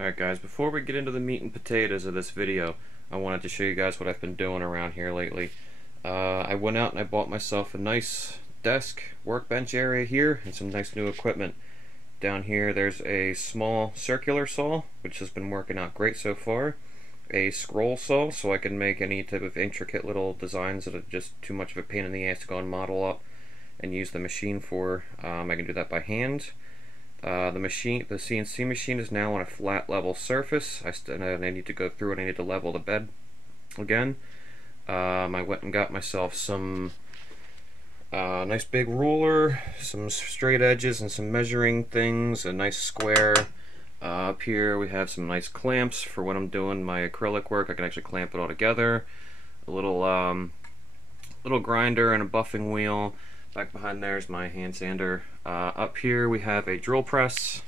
Alright guys, before we get into the meat and potatoes of this video, I wanted to show you guys what I've been doing around here lately. I went out and I bought myself a nice desk, workbench area here, and some nice new equipment. Down here there's a small circular saw, which has been working out great so far. A scroll saw, so I can make any type of intricate little designs that are just too much of a pain in the ass to go and model up and use the machine for. I can do that by hand. The CNC machine is now on a flat level surface. I need to go through it. I need to level the bed again. I went and got myself some nice big ruler, some straight edges and some measuring things, a nice square. Up here we have some nice clamps for when I'm doing my acrylic work. I can actually clamp it all together. A little grinder and a buffing wheel. Back behind there is my hand sander. Up here we have a drill press.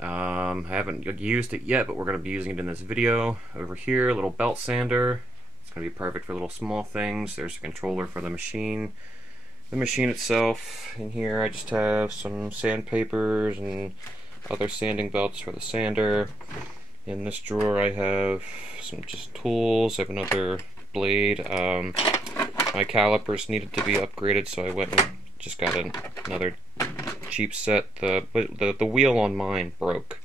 I haven't used it yet, but we're going to be using it in this video. Over here, a little belt sander. It's going to be perfect for little small things. There's a controller for the machine. The machine itself. In here I just have some sandpapers and other sanding belts for the sander. In this drawer I have some just tools. I have another blade. My calipers needed to be upgraded, so I went and just got another cheap set. The wheel on mine broke,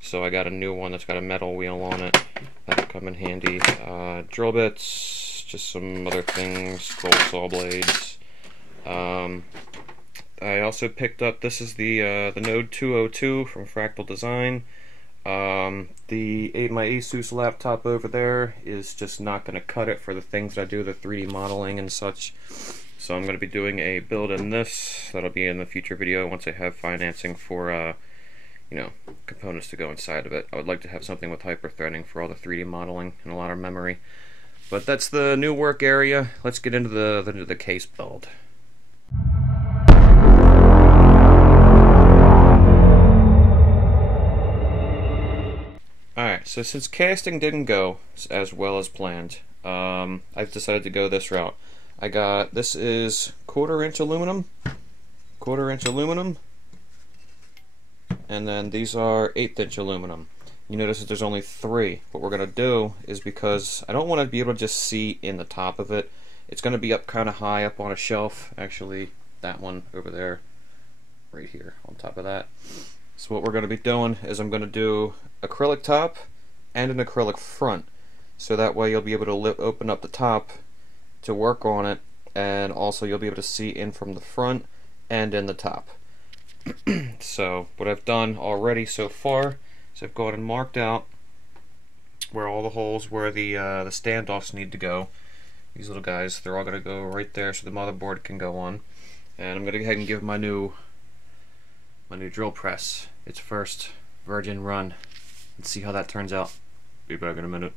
so I got a new one that's got a metal wheel on it. That'll come in handy. Drill bits, just some other things, scroll saw blades. I also picked up, this is the Node 202 from Fractal Design. My Asus laptop over there is just not going to cut it for the things that I do, the 3D modeling and such. So I'm going to be doing a build in this. That'll be in the future video once I have financing for, components to go inside of it. I would like to have something with hyper-threading for all the 3D modeling and a lot of memory. But that's the new work area. Let's get into the case build. Alright, so since casting didn't go as well as planned, I've decided to go this route. This is 1/4 inch aluminum, and then these are 1/8 inch aluminum. You notice that there's only 3. What we're going to do is, because I don't want to be able to just see in the top of it, it's going to be up kind of high up on a shelf. Actually, that one over there, right here on top of that. So what we're going to be doing is I'm going to do acrylic top and an acrylic front, so that way you'll be able to open up the top to work on it, and also you'll be able to see in from the front and in the top. So what I've done already so far is I've gone and marked out where all the holes where the standoffs need to go. These little guys, they're all going to go right there so the motherboard can go on. And I'm going to go ahead and give my new drill press its first virgin run. Let's see how that turns out. Be back in a minute.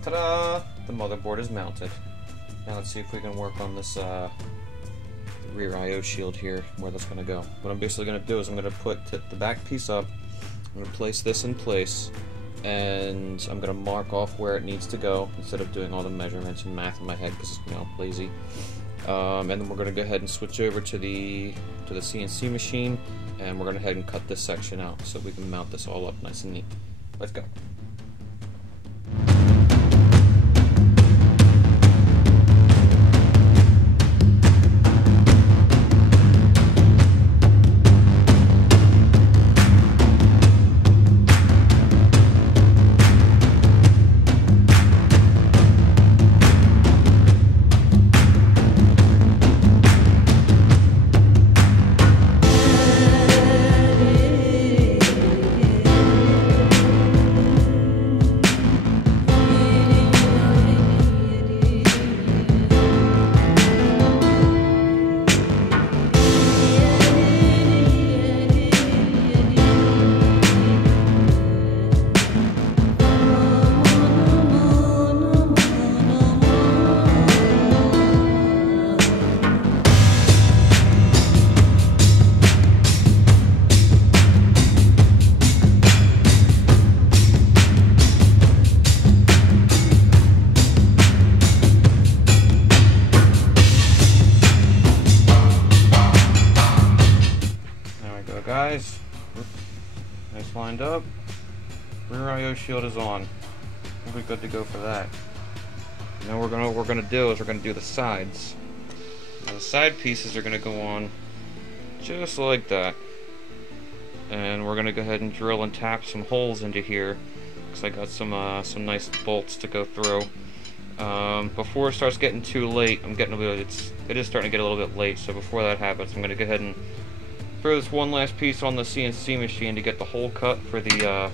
Ta-da! The motherboard is mounted. Now let's see if we can work on this rear I/O shield here, where that's going to go. What I'm basically going to do is I'm going to put the back piece up, I'm going to place this in place, and I'm going to mark off where it needs to go instead of doing all the measurements and math in my head because, lazy. And then we're going to go ahead and switch over to the CNC machine, and we're going to go ahead and cut this section out so we can mount this all up nice and neat. Let's go. lined up. Rear IO shield is on. We'll be good to go for that. Now what we're gonna do is we're gonna do the sides. Now the side pieces are gonna go on just like that. And we're gonna go ahead and drill and tap some holes into here, because I got some nice bolts to go through. Before it starts getting too late, it is starting to get a little bit late. So before that happens, I'm gonna go ahead and throw this one last piece on the CNC machine to get the hole cut for the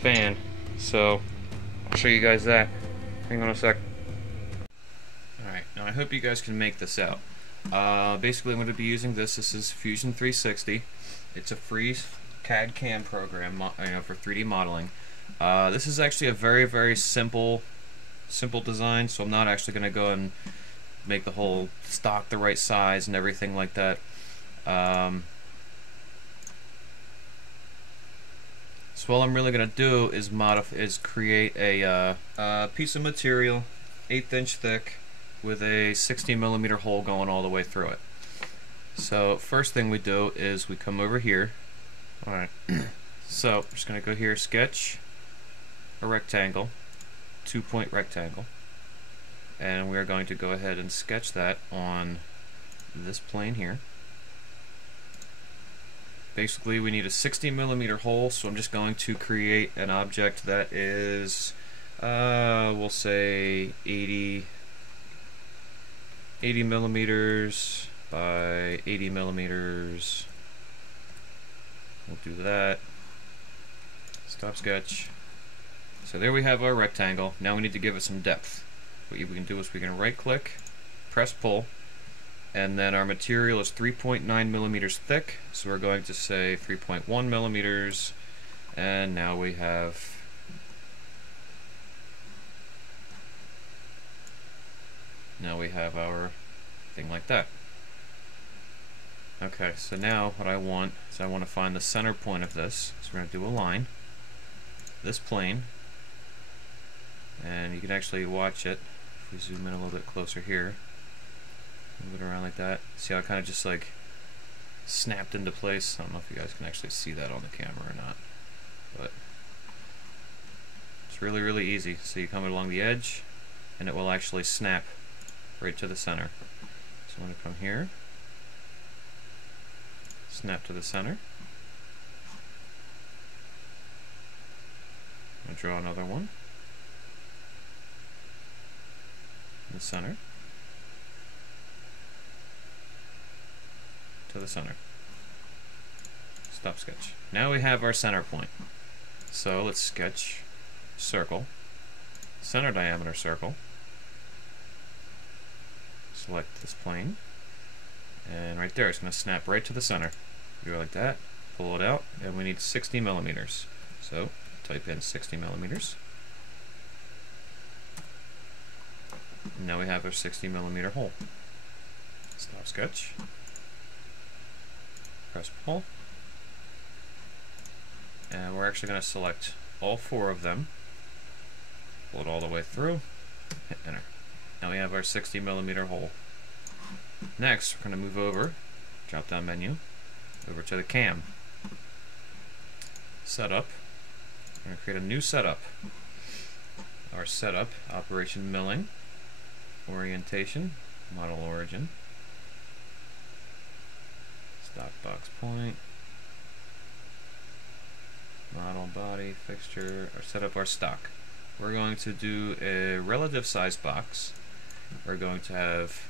fan. So I'll show you guys that. Hang on a sec. Alright, now I hope you guys can make this out. Basically I'm going to be using this. This is Fusion 360. It's a free CAD CAM program for 3D modeling. This is actually a very, very simple design, so I'm not actually going to go and make the whole stock the right size and everything like that. So all I'm really gonna do is create a piece of material, 1/8 inch thick, with a 60mm hole going all the way through it. So first thing we do is we come over here. All right. So I'm just gonna go here, sketch a rectangle, 2-point rectangle, and we are going to go ahead and sketch that on this plane here. Basically, we need a 60mm hole, so I'm just going to create an object that is, we'll say 80 millimeters by 80 millimeters. We'll do that. Stop sketch. So there we have our rectangle. Now we need to give it some depth. What we can do is we can right-click, press pull, and then our material is 3.9 millimeters thick, so we're going to say 3.1 millimeters, and now we have our thing like that. Okay, so now what I want is I want to find the center point of this. So we're going to do a line, this plane, and you can actually watch it if we zoom in a little bit closer here. Move it around like that. See how it kind of just like snapped into place? I don't know if you guys can actually see that on the camera or not, but it's really, really easy. So you come along the edge and it will actually snap right to the center. So I'm going to come here, snap to the center. I'm going to draw another one in the center. To the center. Stop sketch. Now we have our center point. So let's sketch circle, center diameter circle. Select this plane, and right there it's going to snap right to the center. Go like that, pull it out, and we need 60 millimeters. So type in 60 millimeters. And now we have our 60mm hole. Stop sketch. Press pull, and we're actually going to select all 4 of them, pull it all the way through, hit enter. Now we have our 60mm hole. Next, we're going to move over, drop down menu, over to the cam. Setup. We're going to create a new setup. Our setup, operation milling, orientation, model origin, stock box point, model body, fixture, or set up our stock. We're going to do a relative size box. We're going to have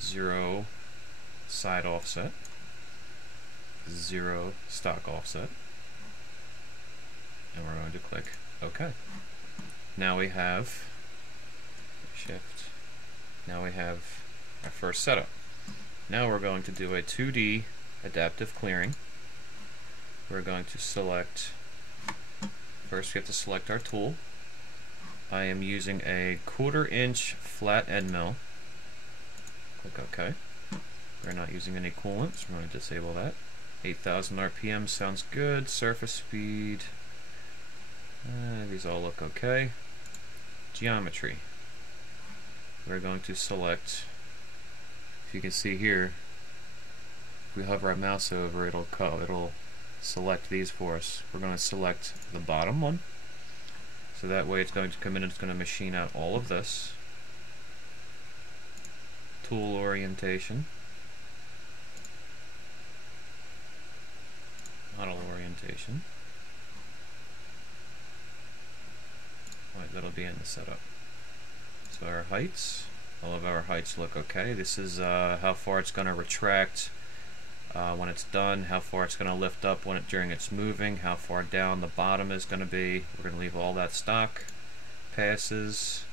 0 side offset, 0 stock offset, and we're going to click OK. Now we have shift. Now we have our first setup. Now we're going to do a 2D adaptive clearing. We're going to select, first we have to select our tool. I am using a 1/4 inch flat end mill. Click OK. We're not using any coolant, so we're going to disable that. 8,000 RPM sounds good. Surface speed. These all look okay. Geometry. We're going to select, if you can see here, if we hover our mouse over, it'll select these for us. We're going to select the bottom one. So that way it's going to come in and it's going to machine out all of this. Tool orientation. Model orientation. Right, that'll be in the setup. So our heights. All of our heights look okay. This is how far it's going to retract when it's done, how far it's going to lift up during its moving, how far down the bottom is going to be. We're going to leave all that stock. Passes.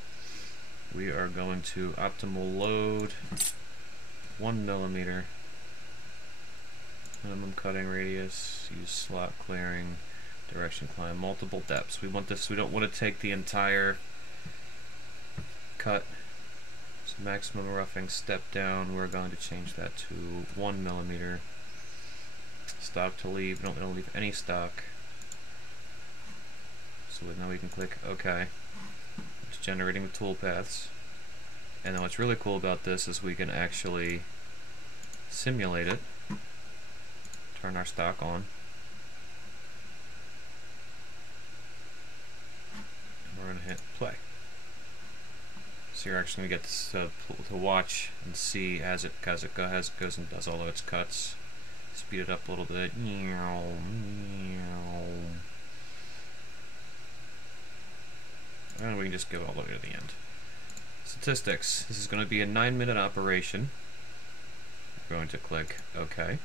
We are going to optimal load 1 millimeter. Minimum cutting radius. Use slot clearing. Direction climb. Multiple depths. We want this. We don't want to take the entire cut. So maximum roughing step down. We're going to change that to 1 millimeter. Stock to leave. We don't want to leave any stock. So now we can click OK. It's generating the tool paths. And then what's really cool about this is we can actually simulate it. Turn our stock on. And we're going to hit play. So you're actually going to get this, to watch and see as it goes and does all of its cuts. Speed it up a little bit. And we can just go all the way to the end. Statistics. This is going to be a 9-minute operation. We're going to click OK.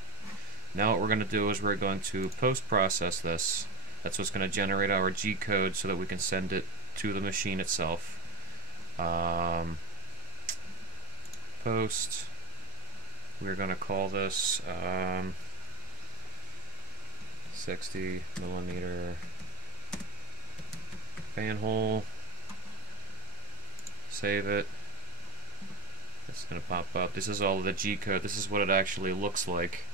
Now what we're going to do is we're going to post-process this. That's what's going to generate our G code so that we can send it to the machine itself. Post. We're going to call this 60 millimeter fanhole. Save it. It's going to pop up. This is all of the G code. This is what it actually looks like.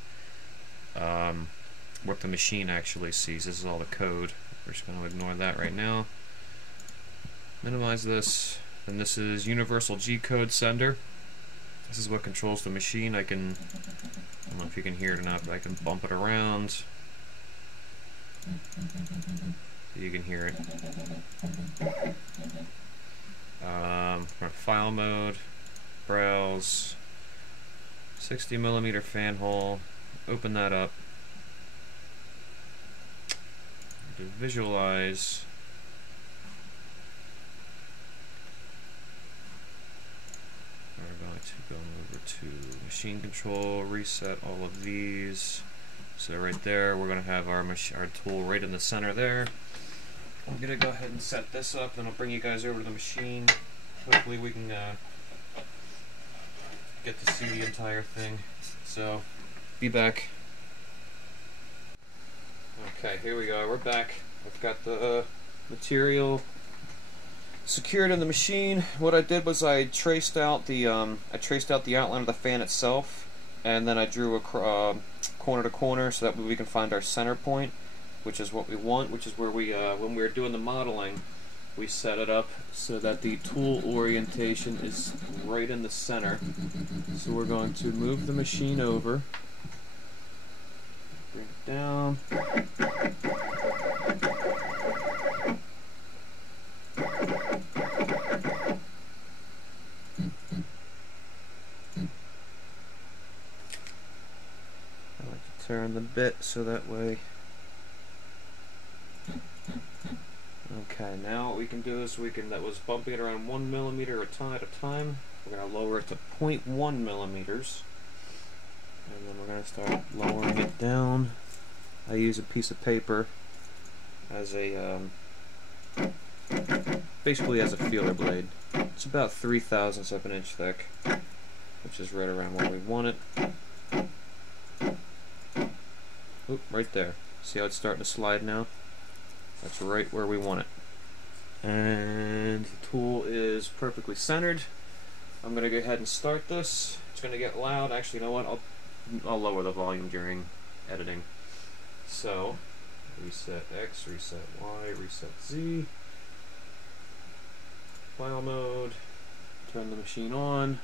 What the machine actually sees. This is all the code. We're just going to ignore that right now. Minimize this. And this is universal G code sender. This is what controls the machine. I don't know if you can hear it or not, but I can bump it around. You can hear it. File mode, browse, 60 millimeter fanhole, open that up, to visualize, we're going to go over to machine control, reset all of these. So right there, we're going to have our tool right in the center there. I'm going to go ahead and set this up, then I'll bring you guys over to the machine. Hopefully we can get to see the entire thing. So, be back. Okay, here we go. We're back. I've got the material secured in the machine. What I did was I traced out the outline of the fan itself, and then I drew a corner to corner so that we can find our center point, which is what we want, which is where we, when we were doing the modeling, we set it up so that the tool orientation is right in the center. So we're going to move the machine over, bring it down, I like to turn the bit so that way. Okay, now what we can do is that was bumping it around 1 millimeter at a time. We're going to lower it to 0.1 millimeters. And then we're going to start lowering it down. I use a piece of paper as a, basically as a feeler blade. It's about 3/1000 of an inch thick, which is right around where we want it. Oop, right there. See how it's starting to slide now? That's right where we want it. And the tool is perfectly centered. I'm going to go ahead and start this. It's going to get loud. Actually, you know what? I'll lower the volume during editing. So, reset X, reset Y, reset Z. File mode. Turn the machine on.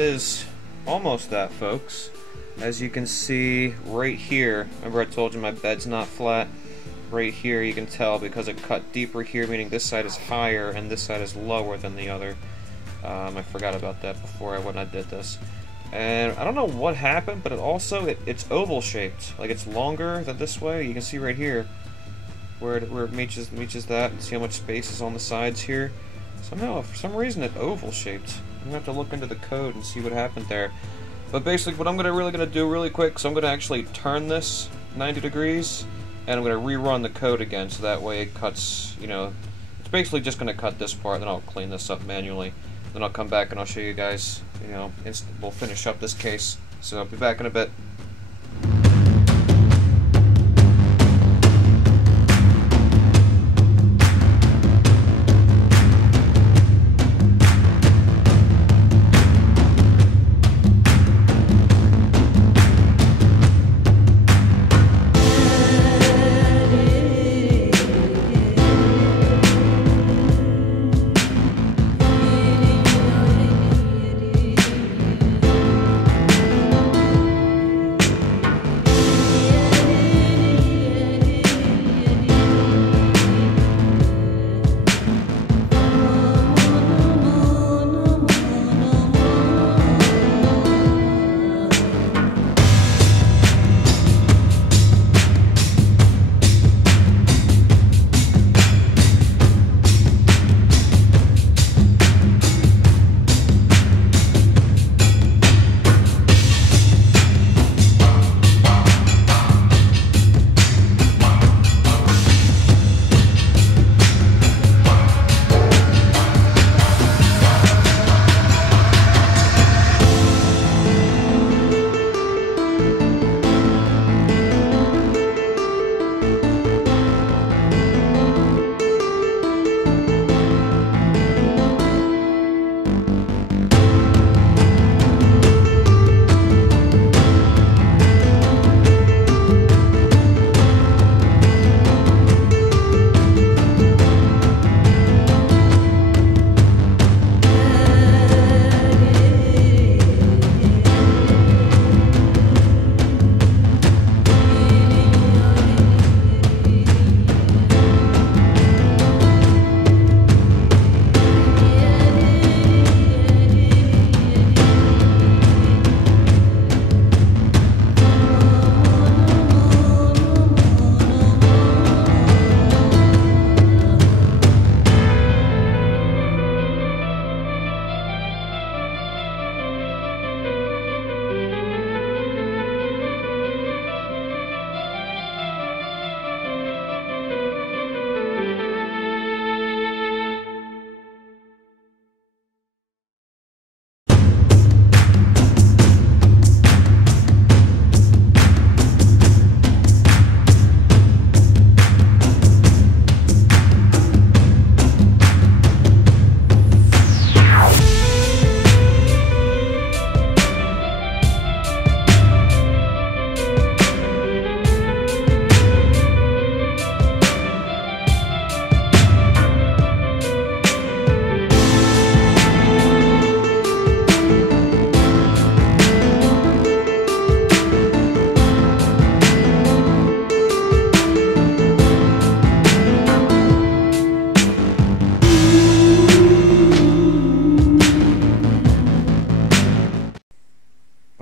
is almost that, folks. As you can see right here, remember I told you my bed's not flat? Right here you can tell because it cut deeper here, meaning this side is higher and this side is lower than the other. I forgot about that before when I did this. And I don't know what happened, but it's oval shaped. Like it's longer than this way. You can see right here where it reaches that, and see how much space is on the sides here. Somehow, for some reason, it's oval shaped. I'm gonna have to look into the code and see what happened there. But basically, what I'm really gonna do really quick, so I'm gonna actually turn this 90 degrees, and I'm gonna rerun the code again, so that way it cuts. You know, it's basically just gonna cut this part, then I'll clean this up manually. Then I'll come back and I'll show you guys. You know, we'll finish up this case. So I'll be back in a bit.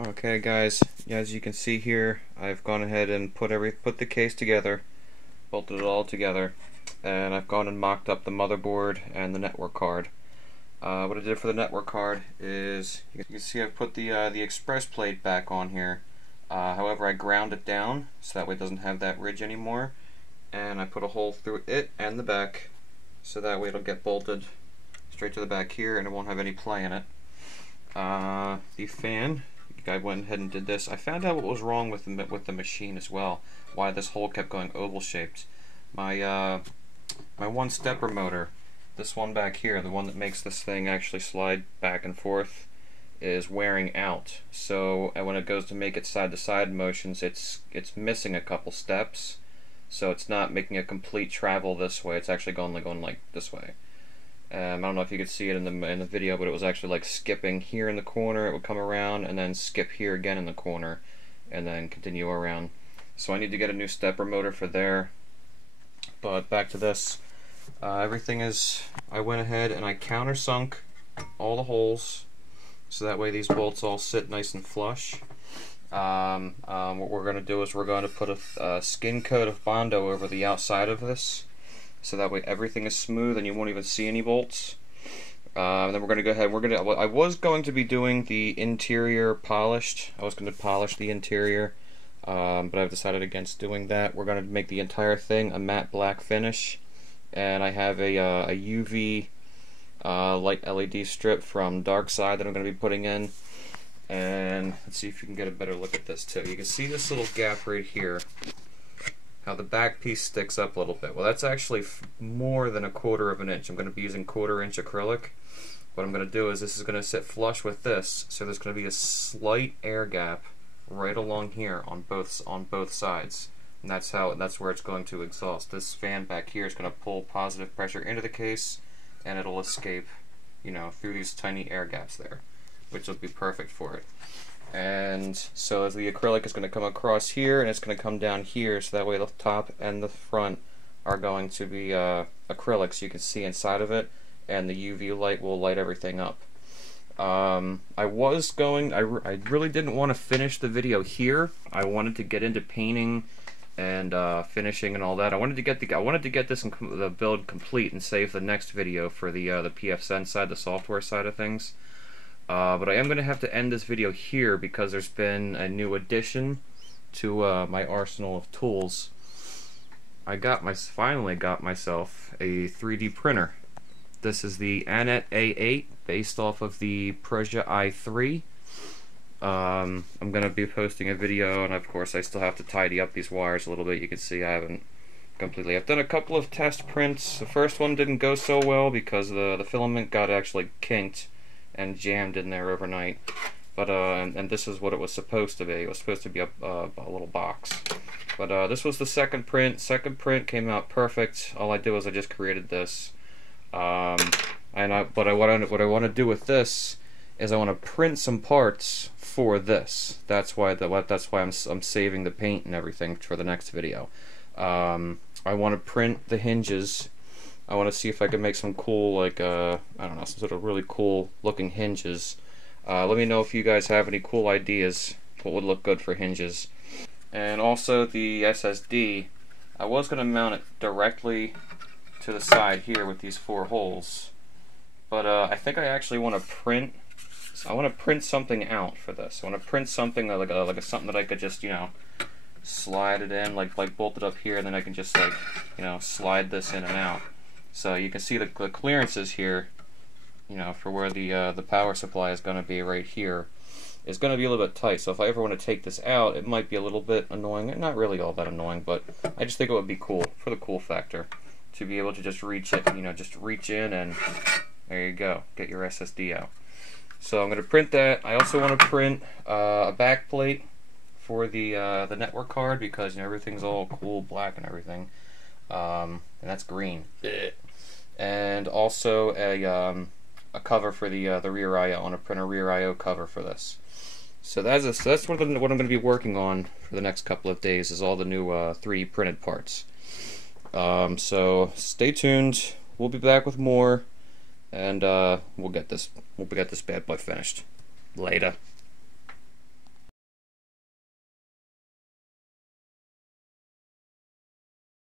Okay guys, as you can see here, I've gone ahead and put the case together, bolted it all together, and I've gone and mocked up the motherboard and the network card. What I did for the network card is, you can see I've put the express plate back on here. However, I ground it down so that way it doesn't have that ridge anymore, and I put a hole through it and the back so that way it'll get bolted straight to the back here and it won't have any play in it. The fan, I went ahead and did this. I found out what was wrong with the machine as well, why this hole kept going oval shaped. My one stepper motor, this one back here, the one that makes this thing actually slide back and forth, is wearing out. So when it goes to make its side to side motions, it's missing a couple steps, so it's not making a complete travel this way. It's actually going like this way. I don't know if you could see it in the video, but it was actually like skipping here in the corner. It would come around and then skip here again in the corner, and then continue around. So I need to get a new stepper motor for there. But back to this. Everything is. I went ahead and I countersunk all the holes, so that way these bolts all sit nice and flush. What we're going to do is we're going to put a skin coat of Bondo over the outside of this, so that way everything is smooth and you won't even see any bolts. And then we're going to go ahead. I was going to be doing the interior polished. I was going to polish the interior, but I've decided against doing that. We're going to make the entire thing a matte black finish, and I have a UV light LED strip from Dark Side that I'm going to be putting in. And let's see if you can get a better look at this too. You can see this little gap right here, how the back piece sticks up a little bit. Well, that's actually more than 1/4 of an inch. I'm going to be using 1/4 inch acrylic. What I'm going to do is this is going to sit flush with this, so there's going to be a slight air gap right along here on both sides, and that's where it's going to exhaust. This fan back here is going to pull positive pressure into the case, and it'll escape, you know, through these tiny air gaps there, which will be perfect for it. And so as the acrylic is going to come across here, and it's going to come down here, so that way the top and the front are going to be acrylic, so you can see inside of it, and the UV light will light everything up. I really didn't want to finish the video here. I wanted to get into painting and finishing and all that. I wanted to get the build complete and save the next video for the PfSense side, the software side of things. But I am going to have to end this video here because there's been a new addition to my arsenal of tools. I finally got myself a 3D printer. This is the Anet A8 based off of the Prussia i3. I'm going to be posting a video, and of course I still have to tidy up these wires a little bit. You can see I haven't completely. I've done a couple of test prints. The first one didn't go so well because the filament got actually kinked and jammed in there overnight. But and this is what it was supposed to be. It was supposed to be a little box. But this was the second print. Second print came out perfect. All I did was I just created this. What I want to do with this is I want to print some parts for this. That's why I'm saving the paint and everything for the next video. I want to print the hinges. I want to see if I can make some cool, like, I don't know, some sort of really cool looking hinges. Let me know if you guys have any cool ideas what would look good for hinges. And also the SSD, I was going to mount it directly to the side here with these 4 holes. But I think I actually want to print. I want to print something out for this. I want to print something like something that I could just, you know, slide it in, like bolt it up here, and then I can just, like, you know, slide this in and out. So you can see the clearances here, you know, for where the power supply is going to be right here. It's going to be a little bit tight. So if I ever want to take this out, it might be a little bit annoying. Not really all that annoying, but I just think it would be cool for the cool factor to be able to just reach it, you know, just reach in and there you go, get your SSD out. So I'm going to print that. I also want to print a back plate for the network card because, you know, everything's all cool black and everything, and that's green. And also a cover for the rear I/O. I want to print a rear I/O cover for this. So that's what I'm going to be working on for the next couple of days, is all the new 3D printed parts. So stay tuned. We'll be back with more, and we'll get this bad boy finished. Later.